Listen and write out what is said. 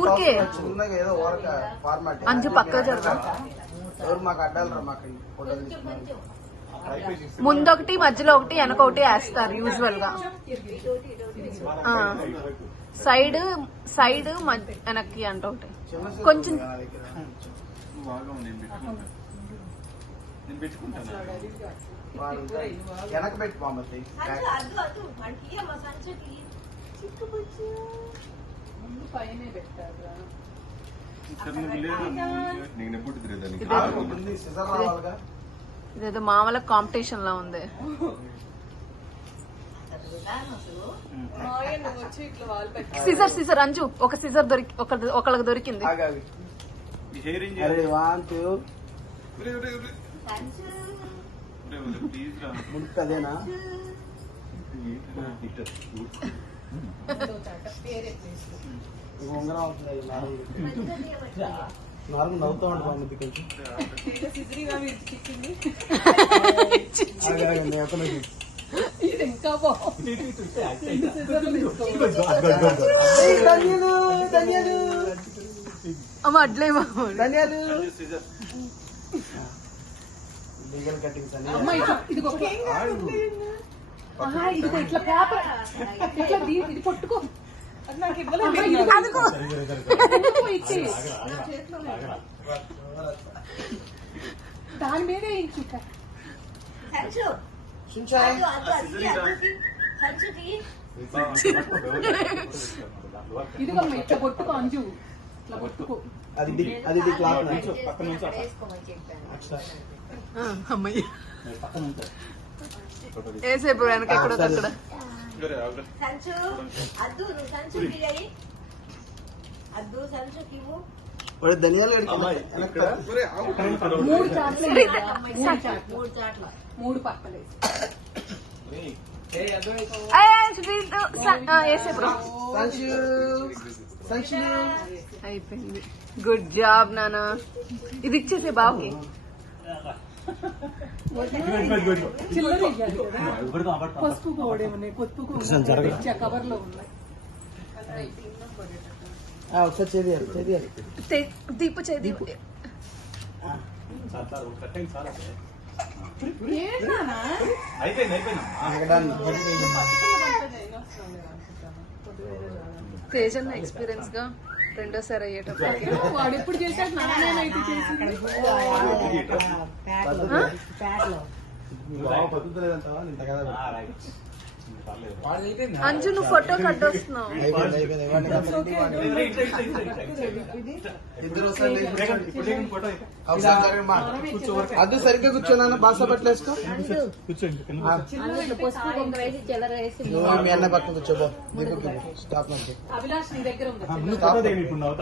ఊరికే అంచు పక్క జరగా ముందొకటి మధ్యలో ఒకటి వెనక ఒకటి వేస్తారు యూజువల్ గా. సైడ్ వెనక్కి అంట ఒకటి కొంచెం ఇదేదో మామూలు కాంపిటీషన్ లా ఉంది. సిజర్ అంజు ఒక సిజర్ ఒకళ్ళకి దొరికింది. నార్మల్ నవ్వుతా ఉంటుంది కొంచెం అమ్మ అడ్లే ధన్యాలు లీగల్ కటింగ్స్ ఇట్లా పేపర్ ఇట్లా ఇది పట్టుకో దాని మీద ఇదిగో ఇట్లా కొట్టుకో అంజు, ఇట్లా కొట్టుకో. అది క్లాత్ పక్కన అమ్మాయి వేసేపు వెనక ఎక్కడో అక్కడ ధనియాలు 3 పక్కలే అయిపోయింది. గుడ్ జాబ్ నానా. ఇది ఇచ్చేసే బాబుకి. పసుపు పోడేమన్నాయి, పసుపు కవర్ లో ఉన్నాయి. ఒకసారి చేయాలి దీపు దీపు తేజన్న ఎక్స్పీరియన్స్ గా రెండోసారి అయ్యేటప్పుడు వాడు ఎప్పుడు చేశాడు, నాన్నైతే చేసింది. అంజు నువ్వు ఫోటో కట్టొస్తున్నావు. అది సరిగ్గా కూర్చోనా బాస పట్లేసుకో. మీ అన్న పక్కన కూర్చోబో. స్టాప్ అభిలాష్ నీ దగ్గర ఉంది.